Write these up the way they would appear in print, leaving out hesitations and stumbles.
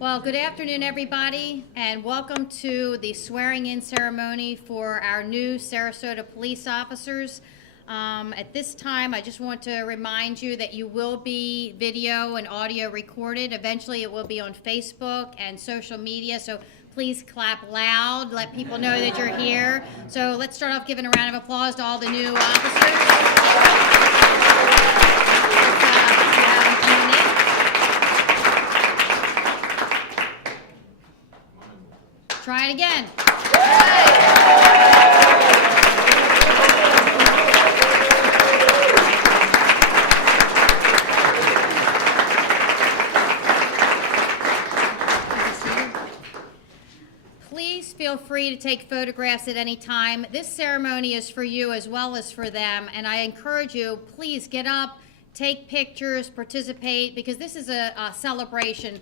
Well, good afternoon, everybody, and welcome to the swearing-in ceremony for our new Sarasota police officers. At this time, I just want to remind you that you will be video and audio recorded. Eventually, it will be on Facebook and social media, so please clap loud, let people know that you're here. So let's start off giving a round of applause to all the new officers. Try it again. Please feel free to take photographs at any time. This ceremony is for you as well as for them, and I encourage you, please get up, take pictures, participate, because this is a celebration.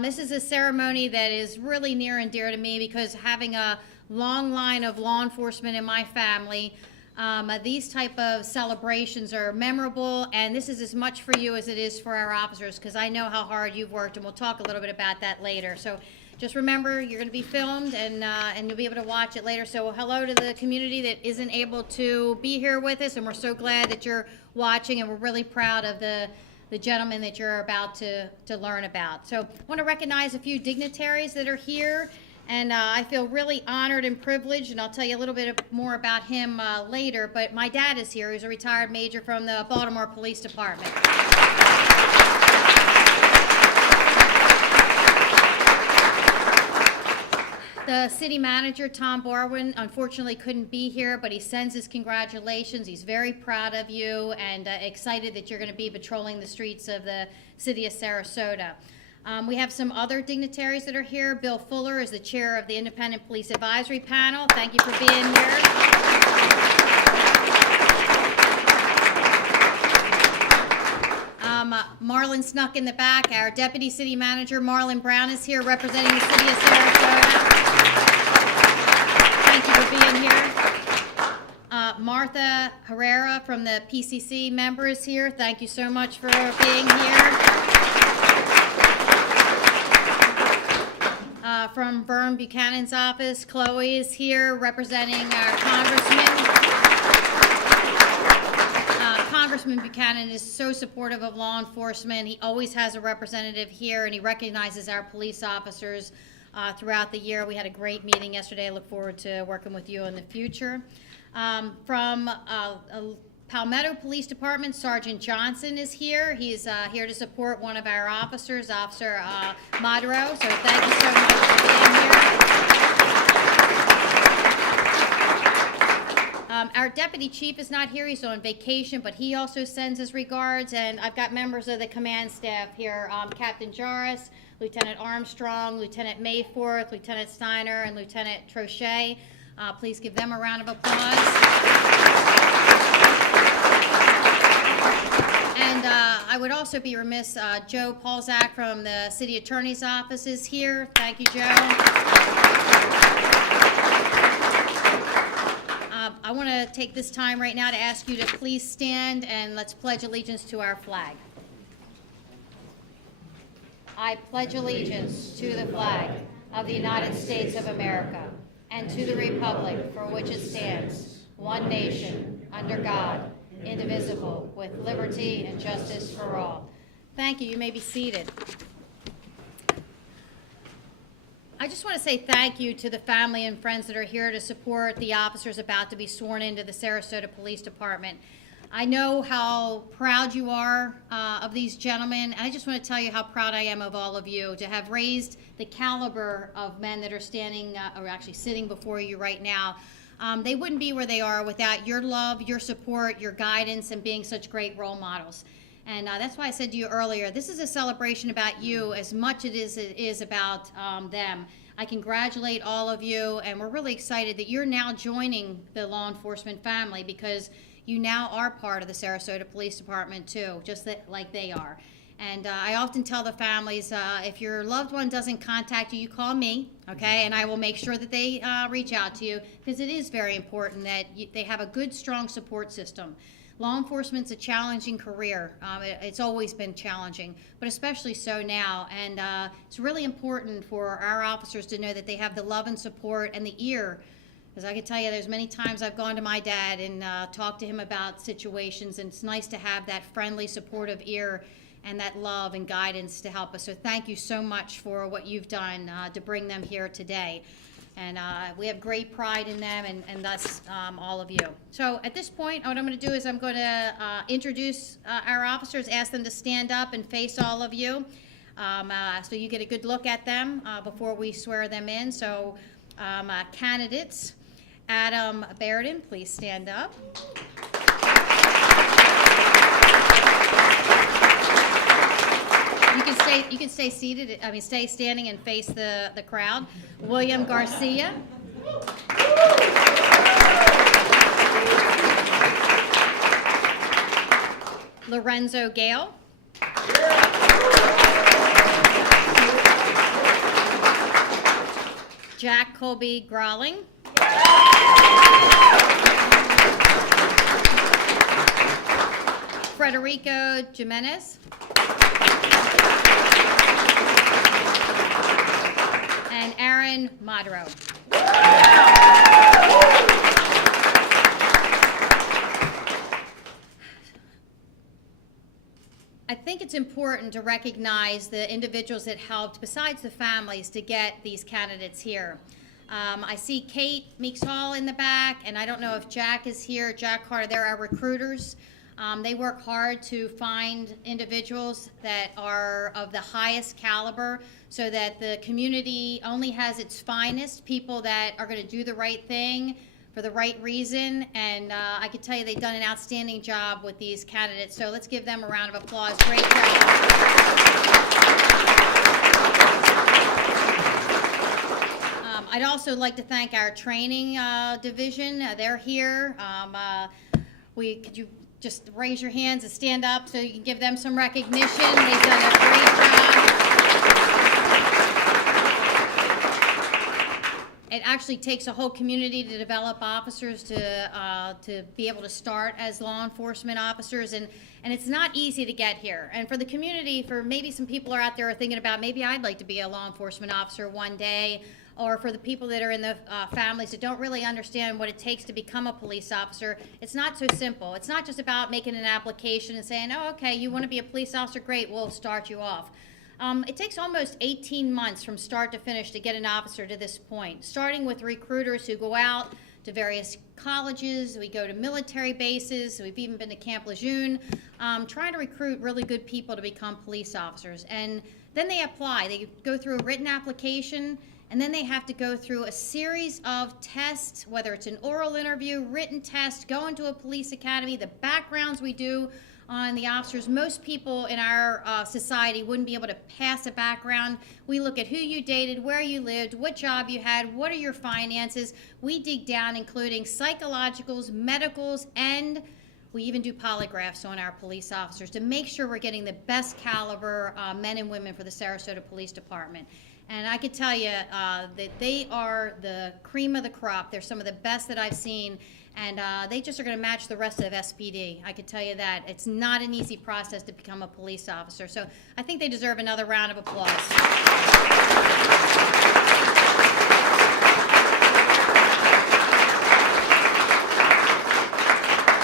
This is a ceremony that is really near and dear to me because having a long line of law enforcement in my family, these type of celebrations are memorable, and this is as much for you as it is for our officers because I know how hard you've worked, and we'll talk a little bit about that later. So just remember, you're going to be filmed, and you'll be able to watch it later. So hello to the community that isn't able to be here with us, and we're so glad that you're watching, and we're really proud of the gentleman that you're about to learn about. So I want to recognize a few dignitaries that are here, and I feel really honored and privileged, and I'll tell you a little bit more about him later, but my dad is here. He's a retired major from the Baltimore Police Department. The city manager, Tom Barwin, unfortunately couldn't be here, but he sends his congratulations. He's very proud of you and excited that you're going to be patrolling the streets of the city of Sarasota. We have some other dignitaries that are here. Bill Fuller is the chair of the Independent Police Advisory Panel. Thank you for being here. Marlon snuck in the back. Our deputy city manager, Marlon Brown, is here representing the city of Sarasota. Thank you for being here. Martha Herrera from the PCC member is here. Thank you so much for being here. From Vern Buchanan's office, Chloe is here representing our congressman. Congressman Buchanan is so supportive of law enforcement. He always has a representative here, and he recognizes our police officers throughout the year. We had a great meeting yesterday. I look forward to working with you in the future. From Palmetto Police Department, Sergeant Johnson is here. He's here to support one of our officers, Officer Maduro. So thank you so much for being here. Our deputy chief is not here. He's on vacation, but he also sends his regards. And I've got members of the command staff here, Captain Jarris, Lieutenant Armstrong, Lieutenant Mayforth, Lieutenant Steiner, and Lieutenant Trochet. Please give them a round of applause. And I would also be remiss, Joe Paulzak from the City Attorney's Office is here. Thank you, Joe. I want to take this time right now to ask you to please stand and let's pledge allegiance to our flag. I pledge allegiance to the flag of the United States of America and to the republic for which it stands, one nation, under God, indivisible, with liberty and justice for all. Thank you. You may be seated. I just want to say thank you to the family and friends that are here to support the officers about to be sworn into the Sarasota Police Department. I know how proud you are of these gentlemen, and I just want to tell you how proud I am of all of you to have raised the caliber of men that are standing, or actually sitting before you right now. They wouldn't be where they are without your love, your support, your guidance, and being such great role models. And that's why I said to you earlier, this is a celebration about you as much as it is about them. I congratulate all of you, and we're really excited that you're now joining the law enforcement family because you now are part of the Sarasota Police Department too, just like they are. And I often tell the families, if your loved one doesn't contact you, you call me, okay? And I will make sure that they reach out to you because it is very important that they have a good, strong support system. Law enforcement's a challenging career. It's always been challenging, but especially so now. And it's really important for our officers to know that they have the love and support and the ear. Because I can tell you, there's many times I've gone to my dad and talked to him about situations, and it's nice to have that friendly, supportive ear and that love and guidance to help us. So thank you so much for what you've done to bring them here today. And we have great pride in them, and thus all of you. So at this point, what I'm going to do is I'm going to introduce our officers, ask them to stand up and face all of you, so you get a good look at them before we swear them in. So candidates, Adam Bairden, please stand up. You can stay seated. Stay standing and face the crowd. William Garcia. Lorenzo Gale. Jack Colby Growling. Frederico Jimenez. And Aaron Madro. I think it's important to recognize the individuals that helped, besides the families, to get these candidates here. I see Kate Meeks Hall in the back, and I don't know if Jack is here, Jack Carter. They're our recruiters. They work hard to find individuals that are of the highest caliber so that the community only has its finest, people that are going to do the right thing for the right reason. And I can tell you they've done an outstanding job with these candidates. So let's give them a round of applause. Great job. I'd also like to thank our training division. They're here. Could you just raise your hands and stand up so you can give them some recognition? They've done a great job. It actually takes a whole community to develop officers to be able to start as law enforcement officers, and it's not easy to get here. And for the community, for maybe some people are out there are thinking about, maybe I'd like to be a law enforcement officer one day, or for the people that are in the families that don't really understand what it takes to become a police officer, it's not so simple. It's not just about making an application and saying, oh, okay, you want to be a police officer? Great, we'll start you off. It takes almost 18 months from start to finish to get an officer to this point, starting with recruiters who go out to various colleges. We go to military bases. We've even been to Camp Lejeune, trying to recruit really good people to become police officers. And then they apply. They go through a written application, and then they have to go through a series of tests, whether it's an oral interview, written test, go into a police academy, the backgrounds we do on the officers. Most people in our society wouldn't be able to pass a background. We look at who you dated, where you lived, what job you had, what are your finances. We dig down, including psychologicals, medicals, and we even do polygraphs on our police officers to make sure we're getting the best caliber men and women for the Sarasota Police Department. And I could tell you that they are the cream of the crop. They're some of the best that I've seen, and they just are going to match the rest of SPD. I could tell you that. It's not an easy process to become a police officer. So I think they deserve another round of applause.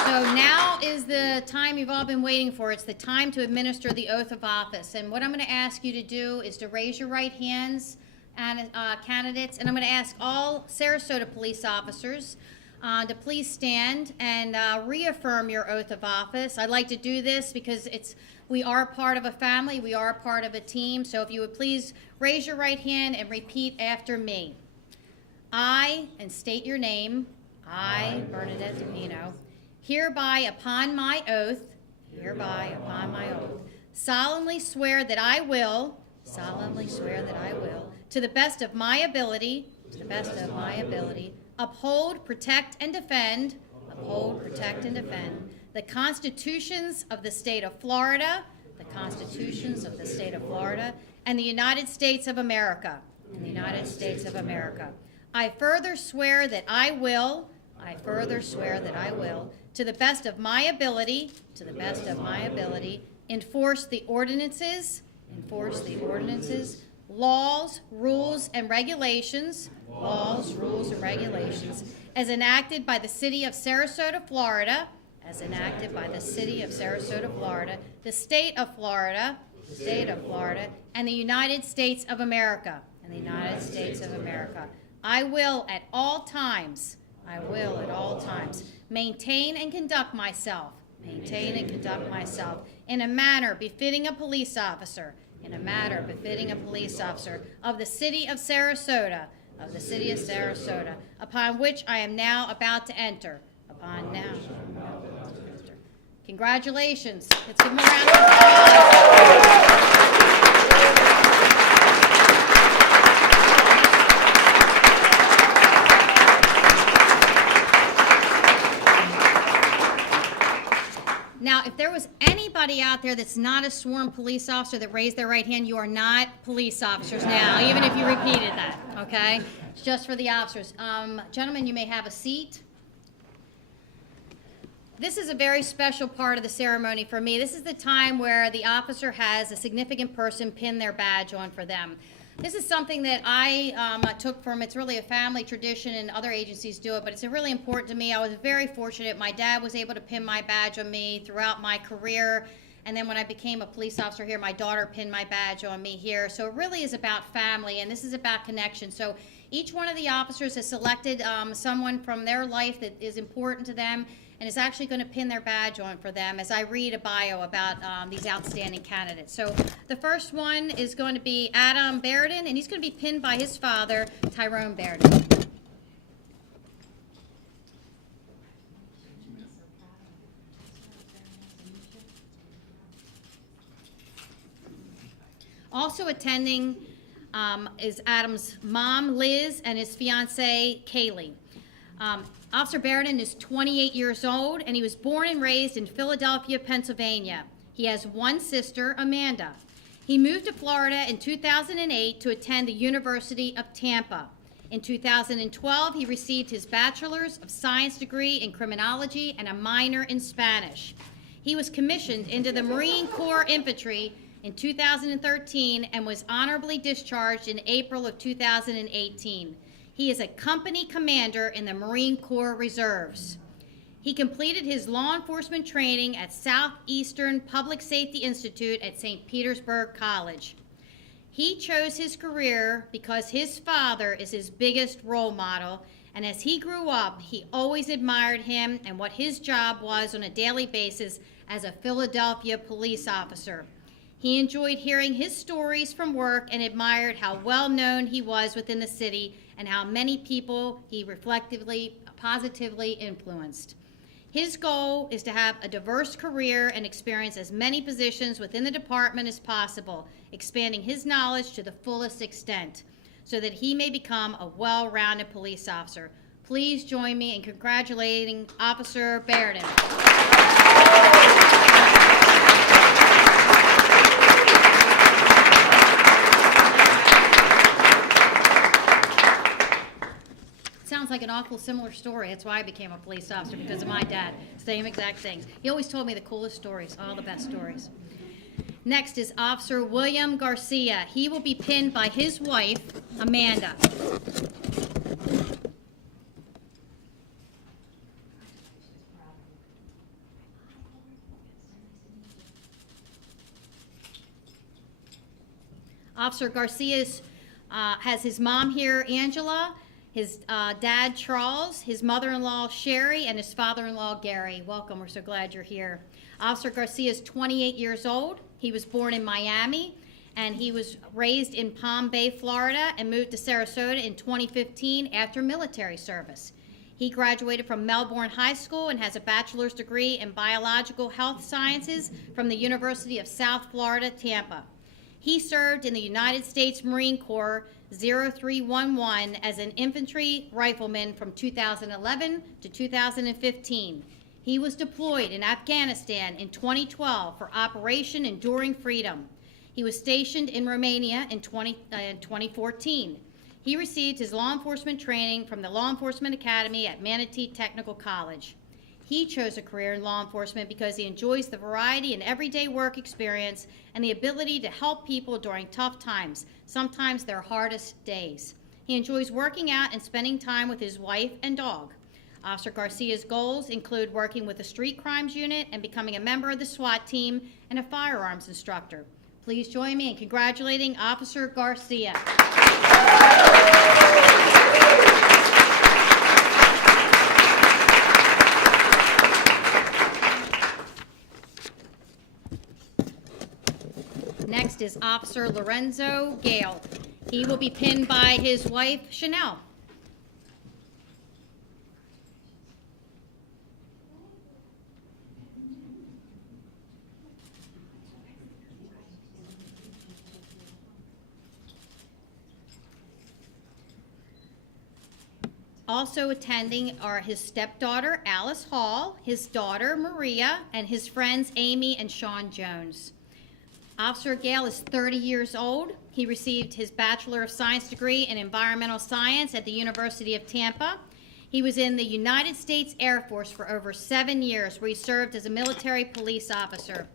So now is the time you've all been waiting for. It's the time to administer the oath of office. And what I'm going to ask you to do is to raise your right hands, and candidates, and I'm going to ask all Sarasota police officers to please stand and reaffirm your oath of office. I'd like to do this because we are part of a family, we are part of a team. So if you would please raise your right hand and repeat after me. I, and state your name, I, Bernadette DePino, hereby upon my oath, solemnly swear that I will, to the best of my ability, uphold, protect, and defend, the constitutions of the state of Florida, and the United States of America. I further swear that I will, I further swear that I will, to the best of my ability, enforce the ordinances, laws, rules, and regulations, as enacted by the City of Sarasota, Florida, the State of Florida, and the United States of America, I will at all times maintain and conduct myself in a manner befitting a police officer of the City of Sarasota, upon which I am now about to enter. Congratulations. Let's give them a round of applause. Now, if there was anybody out there that's not a sworn police officer that raised their right hand, you are not police officers now, even if you repeated that, okay? It's just for the officers. Gentlemen, you may have a seat. This is a very special part of the ceremony for me. This is the time where the officer has a significant person pin their badge on for them. This is something that I took from, it's really a family tradition and other agencies do it, but it's really important to me. I was very fortunate. My dad was able to pin my badge on me throughout my career. And then when I became a police officer here, my daughter pinned my badge on me here. So it really is about family, and this is about connection. So each one of the officers has selected someone from their life that is important to them and is actually going to pin their badge on for them as I read a bio about these outstanding candidates. So the first one is going to be Adam Bairden, and he's going to be pinned by his father, Tyrone Bairden. Also attending is Adam's mom, Liz, and his fiancee, Kaylee. Officer Bairden is 28 years old, and he was born and raised in Philadelphia, Pennsylvania. He has one sister, Amanda. He moved to Florida in 2008 to attend the University of Tampa. In 2012, he received his Bachelor's of Science degree in criminology and a minor in Spanish. He was commissioned into the Marine Corps Infantry in 2013 and was honorably discharged in April of 2018. He is a company commander in the Marine Corps Reserves. He completed his law enforcement training at Southeastern Public Safety Institute at St. Petersburg College. He chose his career because his father is his biggest role model, and as he grew up, he always admired him and what his job was on a daily basis as a Philadelphia police officer. He enjoyed hearing his stories from work and admired how well known he was within the city and how many people he positively influenced. His goal is to have a diverse career and experience as many positions within the department as possible, expanding his knowledge to the fullest extent so that he may become a well-rounded police officer. Please join me in congratulating Officer Bairden. Sounds like an awful similar story. That's why I became a police officer, because of my dad. Same exact things. He always told me the coolest stories, all the best stories. Next is Officer William Garcia. He will be pinned by his wife, Amanda. Officer Garcia has his mom here, Angela, his dad, Charles, his mother-in-law, Sherry, and his father-in-law, Gary. Welcome. We're so glad you're here. Officer Garcia is 28 years old. He was born in Miami, and he was raised in Palm Bay, Florida, and moved to Sarasota in 2015 after military service. He graduated from Melbourne High School and has a bachelor's degree in biological health sciences from the University of South Florida, Tampa. He served in the United States Marine Corps 0311 as an infantry rifleman from 2011 to 2015. He was deployed in Afghanistan in 2012 for Operation Enduring Freedom. He was stationed in Romania in 2014. He received his law enforcement training from the Law Enforcement Academy at Manatee Technical College. He chose a career in law enforcement because he enjoys the variety and everyday work experience and the ability to help people during tough times, sometimes their hardest days. He enjoys working out and spending time with his wife and dog. Officer Garcia's goals include working with the Street Crimes Unit and becoming a member of the SWAT team and a firearms instructor. Please join me in congratulating Officer Garcia. Next is Officer Lorenzo Gale. He will be pinned by his wife, Chanel. Also attending are his stepdaughter, Alice Hall, his daughter, Maria, and his friends, Amy and Sean Jones. Officer Gale is 30 years old. He received his Bachelor of Science degree in Environmental Science at the University of Tampa. He was in the United States Air Force for over 7 years, where he served as a military police officer.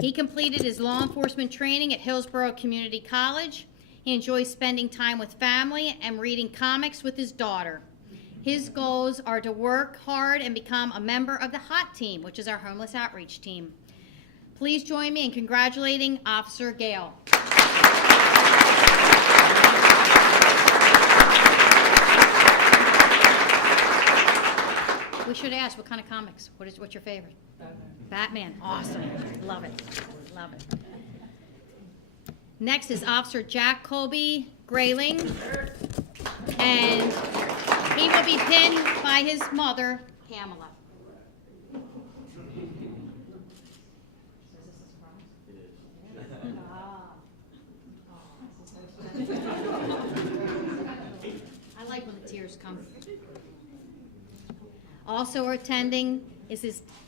He completed his law enforcement training at Hillsborough Community College. He enjoys spending time with family and reading comics with his daughter. His goals are to work hard and become a member of the HOT team, which is our homeless outreach team. Please join me in congratulating Officer Gale. We should ask, what kind of comics? What's your favorite? Batman. Awesome. Love it. Love it. Next is Officer Jack Colby Grayling, and he will be pinned by his mother, Pamela. I like when the tears come. Also attending is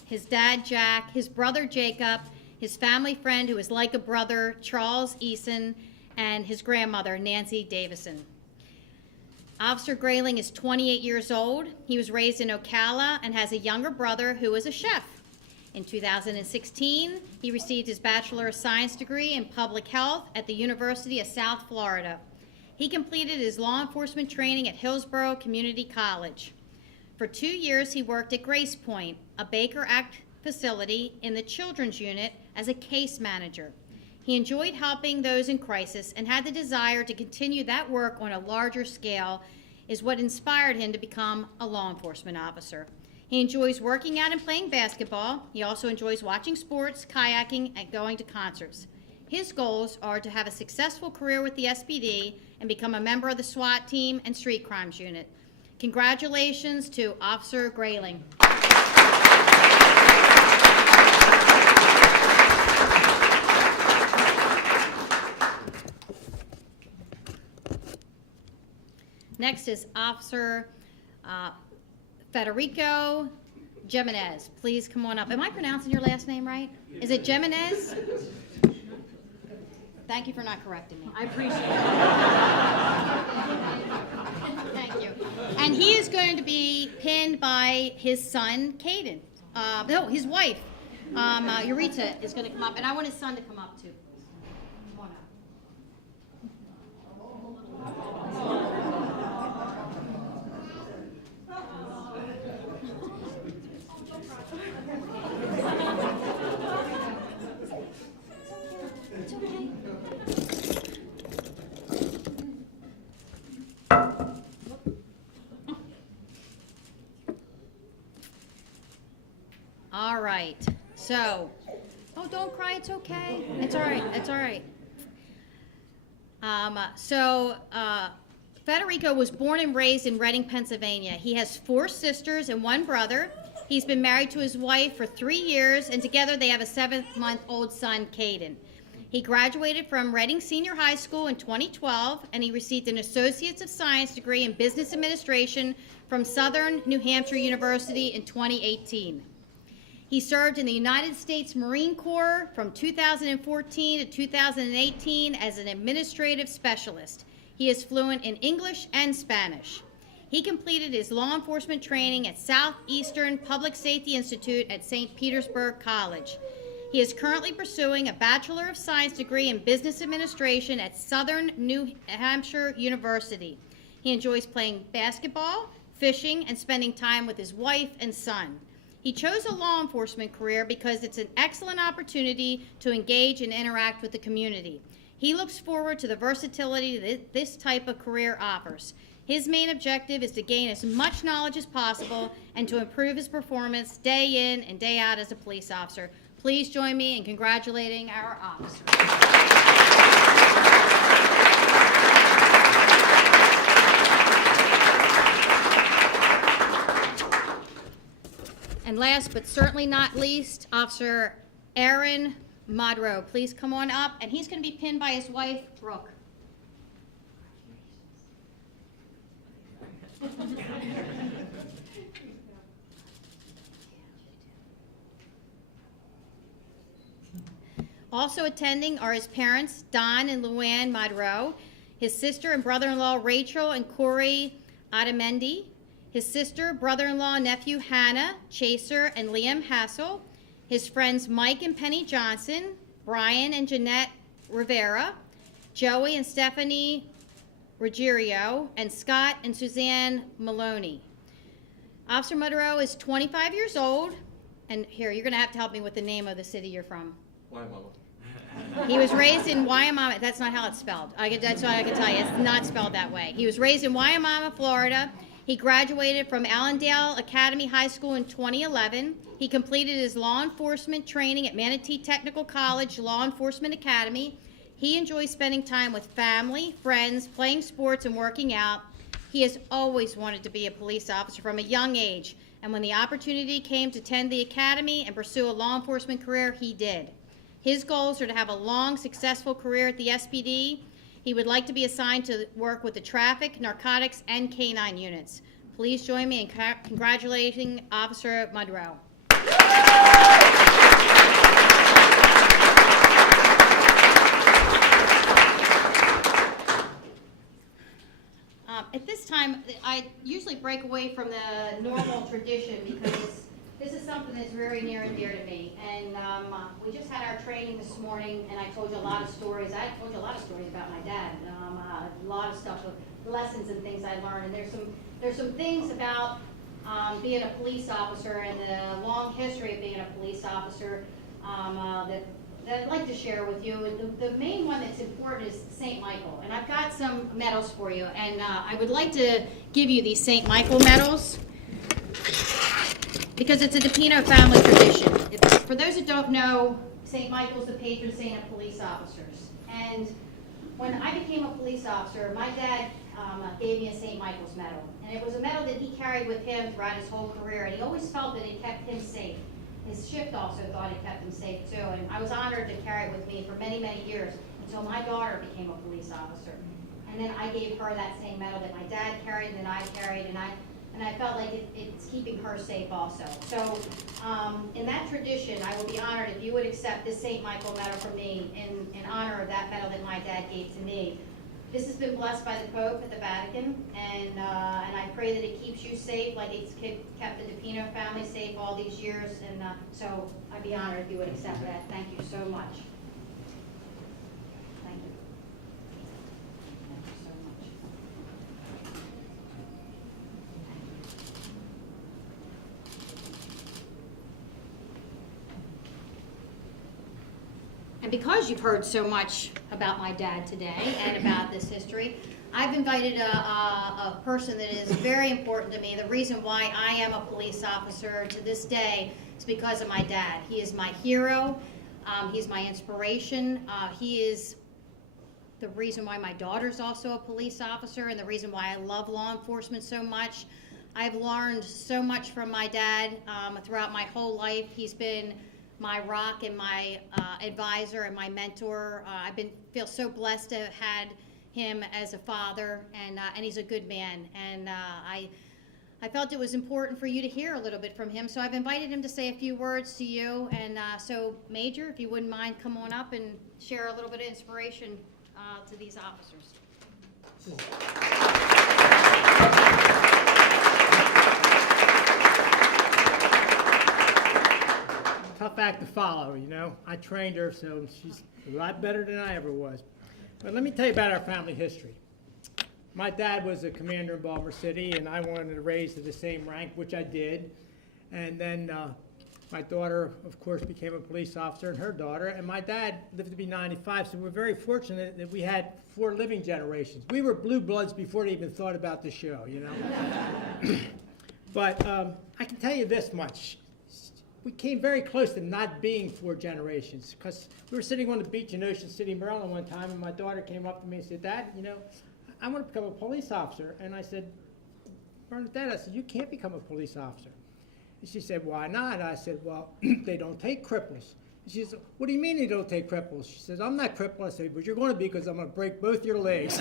his dad, Jack, his brother, Jacob, his family friend who is like a brother, Charles Eason, and his grandmother, Nancy Davison. Officer Grayling is 28 years old. He was raised in Ocala and has a younger brother who is a chef. In 2016, he received his Bachelor of Science degree in Public Health at the University of South Florida. He completed his law enforcement training at Hillsborough Community College. For 2 years, he worked at Grace Point, a Baker Act facility in the Children's Unit as a case manager. He enjoyed helping those in crisis and had the desire to continue that work on a larger scale, is what inspired him to become a law enforcement officer. He enjoys working out and playing basketball. He also enjoys watching sports, kayaking, and going to concerts. His goals are to have a successful career with the SPD and become a member of the SWAT team and Street Crimes Unit. Congratulations to Officer Grayling. Next is Officer Federico Jimenez. Please come on up. Am I pronouncing your last name right? Is it Jimenez? Thank you for not correcting me. I appreciate it. Thank you. And he is going to be pinned by his son, Caden. No, his wife, Eureka, is going to come up. And I want his son to come up, too. Come on up. It's okay. All right. So, oh, don't cry. It's okay. It's all right. It's all right. Federico was born and raised in Reading, Pennsylvania. He has 4 sisters and 1 brother. He's been married to his wife for 3 years, and together they have a 7-month-old son, Caden. He graduated from Reading Senior High School in 2012, and he received an Associate's of Science degree in Business Administration from Southern New Hampshire University in 2018. He served in the United States Marine Corps from 2014 to 2018 as an administrative specialist. He is fluent in English and Spanish. He completed his law enforcement training at Southeastern Public Safety Institute at St. Petersburg College. He is currently pursuing a Bachelor of Science degree in Business Administration at Southern New Hampshire University. He enjoys playing basketball, fishing, and spending time with his wife and son. He chose a law enforcement career because it's an excellent opportunity to engage and interact with the community. He looks forward to the versatility that this type of career offers. His main objective is to gain as much knowledge as possible and to improve his performance day in and day out as a police officer. Please join me in congratulating our officer. And last but certainly not least, Officer Aaron Modrow. Please come on up, and he's going to be pinned by his wife, Brooke. Also attending are his parents, Don and Luann Modrow, his sister and brother-in-law, Rachel and Corey Adamendi, his sister, brother-in-law, nephew, Hannah, Chaser, and Liam Hassel, his friends, Mike and Penny Johnson, Brian and Jeanette Rivera, Joey and Stephanie Ruggiero, and Scott and Suzanne Maloney. Officer Modrow is 25 years old, and here, you're gonna have to help me with the name of the city you're from. Wyoming. He was raised in Wyoming. That's not how it's spelled. That's what I can tell you. It's not spelled that way. He was raised in Wyoming, Florida. He graduated from Allendale Academy High School in 2011. He completed his law enforcement training at Manatee Technical College Law Enforcement Academy. He enjoys spending time with family, friends, playing sports, and working out. He has always wanted to be a police officer from a young age, and when the opportunity came to attend the academy and pursue a law enforcement career, he did. His goals are to have a long, successful career at the SPD. He would like to be assigned to work with the traffic, narcotics, and canine units. Please join me in congratulating Officer Modrow. At this time, I usually break away from the normal tradition because this is something that's very near and dear to me. And we just had our training this morning, and I told you a lot of stories. I told you a lot of stories about my dad. A lot of stuff, lessons and things I learned. And there's some things about being a police officer and the long history of being a police officer that I'd like to share with you. The main one that's important is St. Michael. And I've got some medals for you. And I would like to give you these St. Michael medals, because it's a DePino family tradition. For those that don't know, St. Michael's the patron saint of police officers. And when I became a police officer, my dad gave me a St. Michael's medal. And it was a medal that he carried with him throughout his whole career, and he always felt that it kept him safe. His shift also thought it kept him safe too, and I was honored to carry it with me for many, many years until my daughter became a police officer. And then I gave her that same medal that my dad carried and that I carried, and I felt like it's keeping her safe also. So in that tradition, I will be honored if you would accept this St. Michael medal from me in honor of that medal that my dad gave to me. This has been blessed by the Pope at the Vatican, and I pray that it keeps you safe like it's kept the DePino family safe all these years, and so I'd be honored if you would accept that. Thank you so much. Thank you. Thank you so much. And because you've heard so much about my dad today and about this history, I've invited a person that is very important to me. The reason why I am a police officer to this day is because of my dad. He is my hero. He's my inspiration. He is the reason why my daughter's also a police officer and the reason why I love law enforcement so much. I've learned so much from my dad throughout my whole life. He's been my rock and my advisor and my mentor. Feel so blessed to have had him as a father, and he's a good man. And I felt it was important for you to hear a little bit from him, so I've invited him to say a few words to you. And so, Major, if you wouldn't mind, come on up and share a little bit of inspiration to these officers. Tough act to follow, you know. I trained her, so she's a lot better than I ever was. But let me tell you about our family history. My dad was a commander in Baltimore City, and I wanted to raise to the same rank, which I did. And then my daughter, of course, became a police officer, and her daughter. And my dad lived to be 95, so we're very fortunate that we had 4 living generations. We were blue bloods before they even thought about the show, you know. But I can tell you this much. We came very close to not being 4 generations, because we were sitting on the beach in Ocean City, Maryland one time, and my daughter came up to me and said, "Dad, you know, I want to become a police officer." And I said, "Bernadette," I said, "you can't become a police officer." And she said, "Why not?" I said, "Well, they don't take cripples." And she said, "What do you mean they don't take cripples?" She says, "I'm not crippled." I said, "But you're going to be, because I'm going to break both your legs."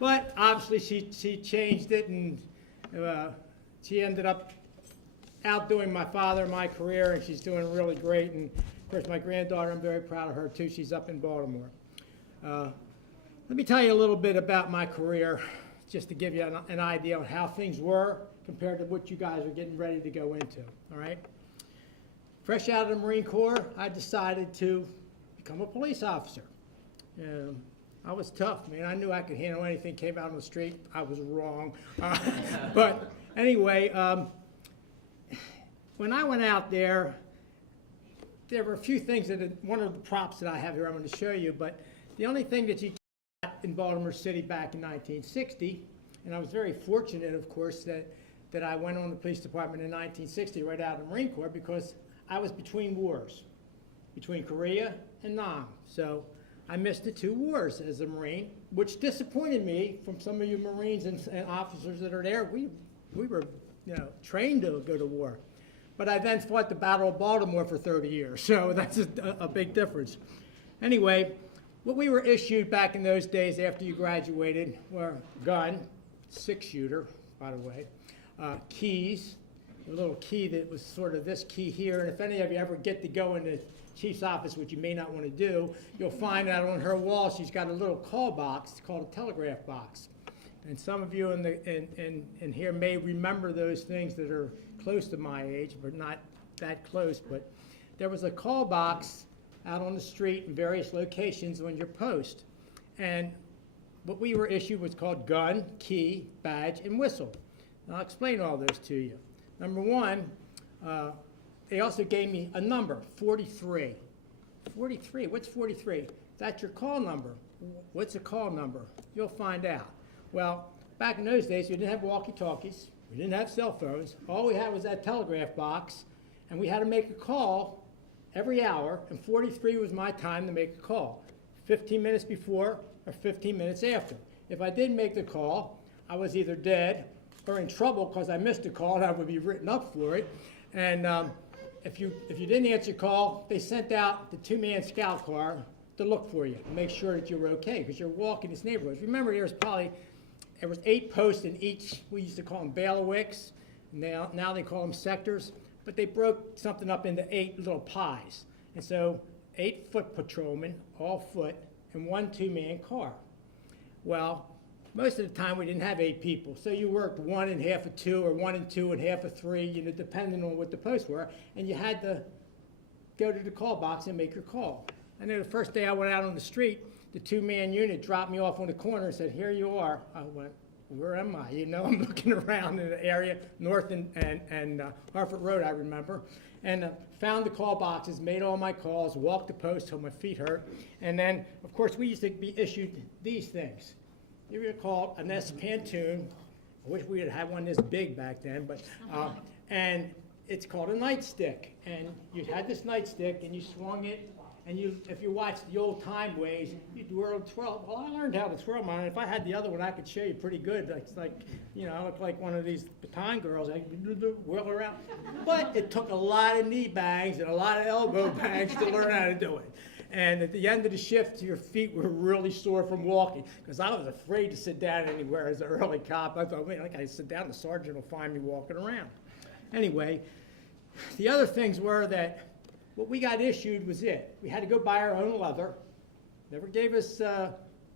But obviously she changed it, and she ended up outdoing my father in my career, and she's doing really great. And of course, my granddaughter, I'm very proud of her too. She's up in Baltimore. Let me tell you a little bit about my career, just to give you an idea on how things were compared to what you guys are getting ready to go into, all right? Fresh out of the Marine Corps, I decided to become a police officer. I was tough, man. I knew I could handle anything came out on the street. I was wrong. But anyway, when I went out there were a few things one of the props that I have here I'm going to show you, but the only thing that you got in Baltimore City back in 1960, and I was very fortunate, of course, that I went on the police department in 1960 right out of the Marine Corps, because I was between wars, between Korea and Nam. So I missed the 2 wars as a Marine, which disappointed me from some of you Marines and officers that are there. We were, you know, trained to go to war. But I then fought the Battle of Baltimore for 30 years, so that's a big difference. Anyway, what we were issued back in those days after you graduated were a gun, 6-shooter, by the way, keys, a little key that was sort of this key here, and if any of you ever get to go in the chief's office, which you may not want to do, you'll find out on her wall she's got a little call box called a telegraph box. And some of you in here may remember those things that are close to my age, but not that close. But there was a call box out on the street in various locations on your post. And what we were issued was called gun, key, badge, and whistle. And I'll explain all those to you. Number 1, they also gave me a number, 43. 43, what's 43? That's your call number. What's a call number? You'll find out. Well, back in those days, we didn't have walkie-talkies. We didn't have cell phones. All we had was that telegraph box, and we had to make a call every hour, and 43 was my time to make a call, 15 minutes before or 15 minutes after. If I didn't make the call, I was either dead or in trouble because I missed a call, and I would be written up for it. And if you didn't answer your call, they sent out the 2-man scout car to look for you, to make sure that you were okay, because you're walking this neighborhood. Remember, there was 8 posts in each, we used to call them bailiwicks, now they call them sectors, but they broke something up into 8 little pies. And so 8 foot patrolmen, all foot, and 1 2-man car. Well, most of the time we didn't have 8 people, so you worked 1 and half of 2, or 1 and 2 and half of 3, you know, depending on what the posts were, and you had to go to the call box and make your call. I know the first day I went out on the street, the 2-man unit dropped me off on the corner and said, "Here you are." I went, "Where am I?" You know, I'm looking around in the area, North and Hartford Road, I remember, and found the call boxes, made all my calls, walked the post till my feet hurt, and then, of course, we used to be issued these things. They were called an S Pantoon. I wish we had had one this big back then, but and it's called a nightstick. And you had this nightstick, and you swung it. And if you watch the old time ways, you'd twirl. Well, I learned how to twirl mine. If I had the other one, I could show you pretty good. It's like, you know, I look like one of these baton girls. I could whirl around. But it took a lot of knee bangs and a lot of elbow bangs to learn how to do it. And at the end of the shift, your feet were really sore from walking, because I was afraid to sit down anywhere as an early cop. I thought, man, I sit down, the sergeant will find me walking around. Anyway, the other things were that what we got issued was it. We had to go buy our own leather. Never gave us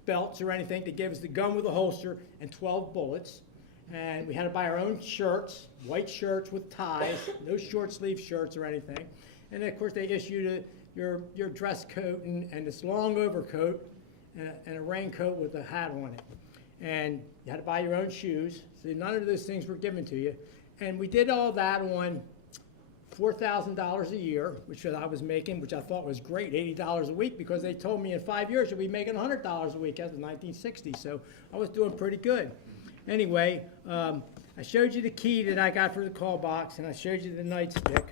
belts or anything. They gave us the gun with a holster and 12 bullets. And we had to buy our own shirts, white shirts with ties, no short sleeve shirts or anything. And then, of course, they issued your dress coat and this long overcoat and a raincoat with a hat on it. And you had to buy your own shoes. So none of those things were given to you. And we did all that on $4,000 a year, which I was making, which I thought was great, $80 a week, because they told me in 5 years you'll be making $100 a week. That was 1960, so I was doing pretty good. Anyway, I showed you the key that I got for the call box, and I showed you the nightstick.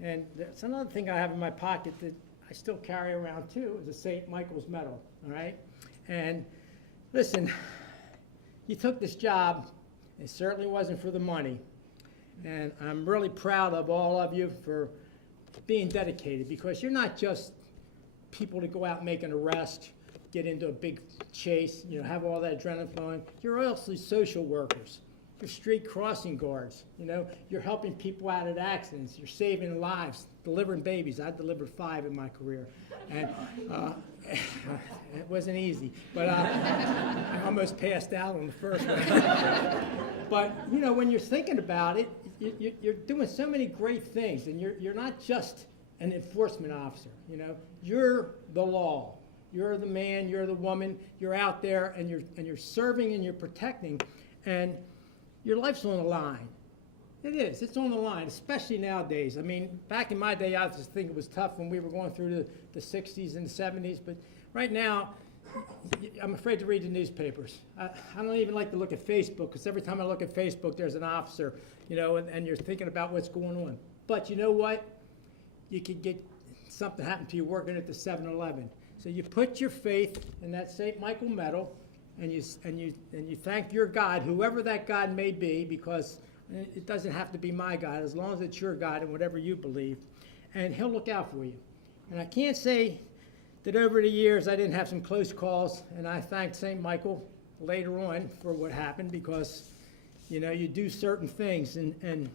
And that's another thing I have in my pocket that I still carry around too, is a St. Michael's medal, all right? And listen, you took this job, it certainly wasn't for the money. And I'm really proud of all of you for being dedicated, because you're not just people to go out and make an arrest, get into a big chase, you know, have all that adrenaline flowing. You're also social workers. You're street crossing guards. You know, you're helping people out of accidents. You're saving lives, delivering babies. I delivered 5 in my career, and it wasn't easy. But I almost passed out on the first one. But you know, when you're thinking about it, you're doing so many great things, and you're not just an enforcement officer. You know, you're the law. You're the man, you're the woman, you're out there and you're serving and you're protecting, and your life's on the line. It is, it's on the line, especially nowadays. I mean, back in my day, I just think it was tough when we were going through the 60s and the 70s, but right now, I'm afraid to read the newspapers. I don't even like to look at Facebook, because every time I look at Facebook, there's an officer, you know, and you're thinking about what's going on. But you know what? You could get something happen to you working at the 7-Eleven. So you put your faith in that St. Michael medal, and you thank your God, whoever that God may be, because it doesn't have to be my God, as long as it's your God and whatever you believe, and He'll look out for you. And I can't say that over the years I didn't have some close calls, and I thanked St. Michael later on for what happened, because you know, you do certain things, and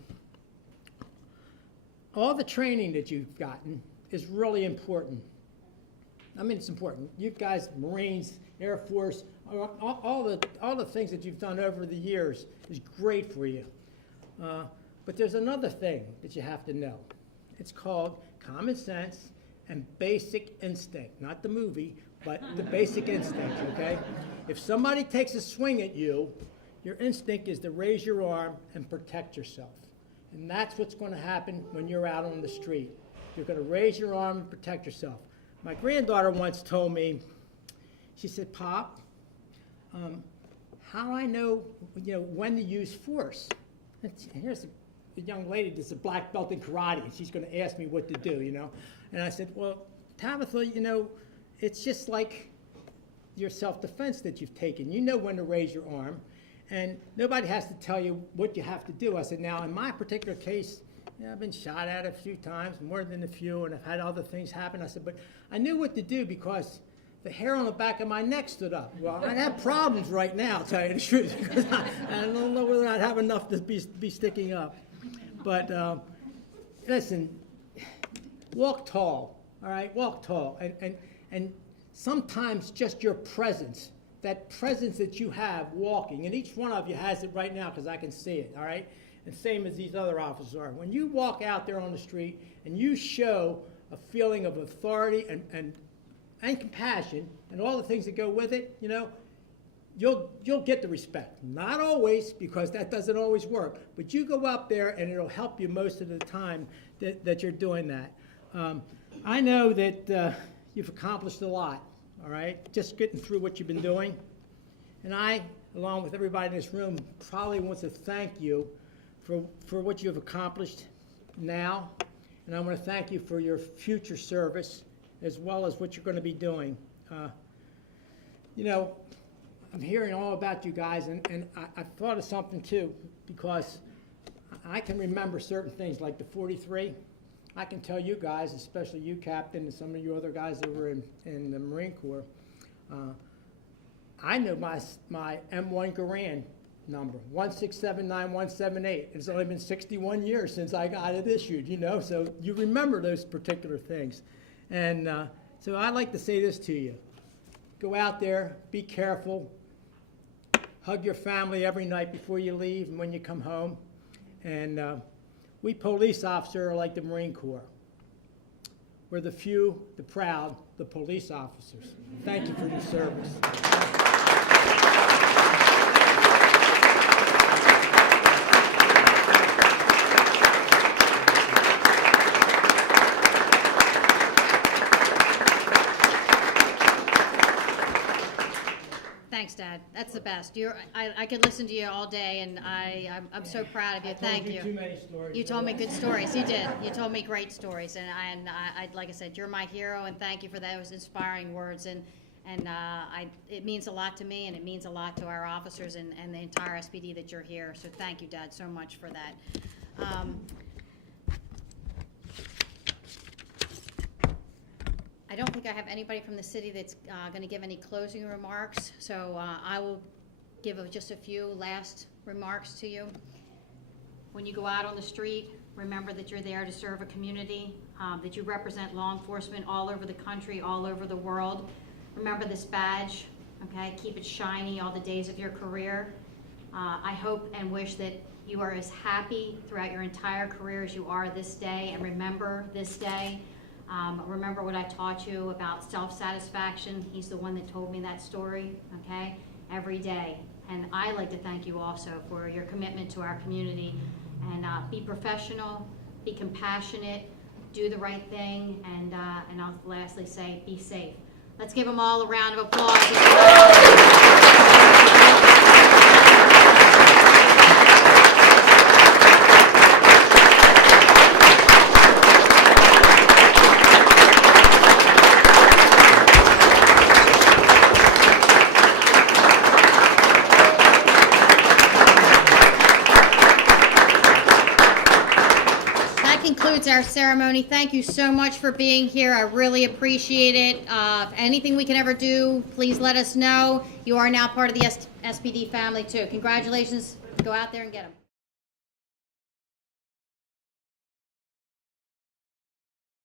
all the training that you've gotten is really important. I mean, it's important. You guys, Marines, Air Force, all the things that you've done over the years is great for you. But there's another thing that you have to know. It's called common sense and basic instinct. Not the movie, but the basic instinct, okay? If somebody takes a swing at you, your instinct is to raise your arm and protect yourself. And that's what's going to happen when you're out on the street. You're going to raise your arm and protect yourself. My granddaughter once told me, she said, "Pop, how do I know, you know, when to use force?" And here's a young lady that's a black belt in karate, and she's going to ask me what to do, you know. And I said, "Well, Tabitha, you know, it's just like your self-defense that you've taken. You know when to raise your arm, and nobody has to tell you what you have to do." I said, "Now, in my particular case, yeah, I've been shot at a few times, more than a few, and I've had other things happen." I said, "But I knew what to do because the hair on the back of my neck stood up." Well, I'd have problems right now, to tell you the truth, because I don't know whether I'd have enough to be sticking up. But listen, walk tall, all right? Walk tall. And sometimes just your presence, that presence that you have walking, and each one of you has it right now because I can see it, all right? And same as these other officers are. When you walk out there on the street and you show a feeling of authority and compassion and all the things that go with it, you know, you'll get the respect. Not always, because that doesn't always work, but you go up there and it'll help you most of the time that you're doing that. I know that you've accomplished a lot, all right, just getting through what you've been doing. And I, along with everybody in this room, probably want to thank you for what you have accomplished now, and I want to thank you for your future service as well as what you're going to be doing. You know, I'm hearing all about you guys, and I thought of something too, because I can remember certain things like the 43. I can tell you guys, especially you, Captain, and some of you other guys that were in the Marine Corps, I know my M1 Garand number, 1679178. It's only been 61 years since I got it issued, you know, so you remember those particular things. And so I'd like to say this to you. go out there, be careful, hug your family every night before you leave and when you come home. And we police officers are like the Marine Corps. We're the few, the proud, the police officers. Thank you for your service. Thanks, Dad. That's the best. I could listen to you all day, and I'm so proud of you. Thank you. Too many stories. You told me good stories. You did. You told me great stories, and I like I said, you're my hero, and thank you for those inspiring words. And it means a lot to me, and it means a lot to our officers and the entire SPD that you're here. So thank you, Dad, so much for that. I don't think I have anybody from the city that's going to give any closing remarks, so I will give just a few last remarks to you. When you go out on the street, remember that you're there to serve a community, that you represent law enforcement all over the country, all over the world. Remember this badge, okay? Keep it shiny all the days of your career. I hope and wish that you are as happy throughout your entire career as you are this day, and remember this day. Remember what I taught you about self-satisfaction. He's the one that told me that story, okay, every day. And I like to thank you also for your commitment to our community. And be professional, be compassionate, do the right thing, and I'll lastly say, be safe. Let's give them all a round of applause. Concludes our ceremony. Thank you so much for being here. I really appreciate it. Anything we can ever do, please let us know. You are now part of the SPD family too. Congratulations. Go out there and get them.